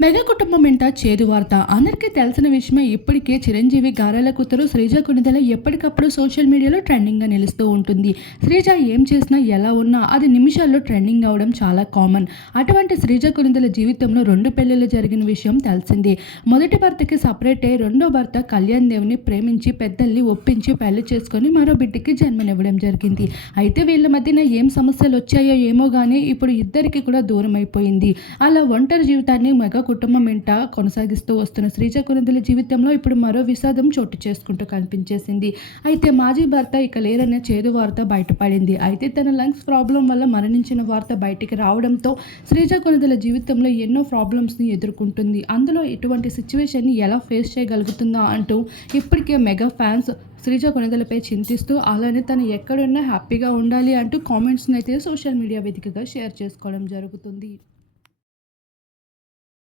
Mega కుటుంబం వెంట చేదు వార్త. అందరికీ తెలిసిన విషయమే ఇప్పటికే చిరంజీవి గారాల కూతురు శ్రీజ కొనిదల ఎప్పటికప్పుడు సోషల్ మీడియాలో ట్రెండింగ్గా నిలుస్తూ ఉంటుంది. శ్రీజ ఏం చేసినా ఎలా ఉన్నా అది నిమిషాల్లో ట్రెండింగ్ అవడం చాలా కామన్. అటువంటి శ్రీజ కొనిదల జీవితంలో రెండు పెళ్ళిళ్ళు జరిగిన విషయం తెలిసింది. మొదటి భర్తకి సపరేట్ అయ్యి రెండో భర్త కళ్యాణ్ దేవుని ప్రేమించి పెద్దల్ని ఒప్పించి పెళ్ళి చేసుకొని మరో బిడ్డకి జన్మనివ్వడం జరిగింది. అయితే వీళ్ళ మధ్యన ఏం సమస్యలు వచ్చాయో ఏమో కానీ ఇప్పుడు ఇద్దరికి కూడా దూరం అయిపోయింది అలా ఒంటరి జీవితాన్ని మెగా కుటుంబం ఇంట కొనసాగిస్తూ వస్తున్న శ్రీజ కునందుల జీవితంలో ఇప్పుడు మరో విషాదం చోటు చేసుకుంటూ కనిపించేసింది. అయితే మాజీ భర్త ఇక లేరనే చేదు వార్త బయటపడింది. అయితే తన లంగ్స్ ప్రాబ్లం వల్ల మరణించిన వార్త బయటికి రావడంతో శ్రీజ కొనుదల జీవితంలో ఎన్నో ప్రాబ్లమ్స్ని ఎదుర్కొంటుంది. అందులో ఎటువంటి సిచ్యువేషన్ని ఎలా ఫేస్ చేయగలుగుతుందా అంటూ ఇప్పటికే మెగా ఫ్యాన్స్ శ్రీజ కొనుదలపై చింతిస్తూ అలానే తను ఎక్కడున్నా హ్యాపీగా ఉండాలి అంటూ కామెంట్స్ని అయితే సోషల్ మీడియా వేదికగా షేర్ చేసుకోవడం జరుగుతుంది.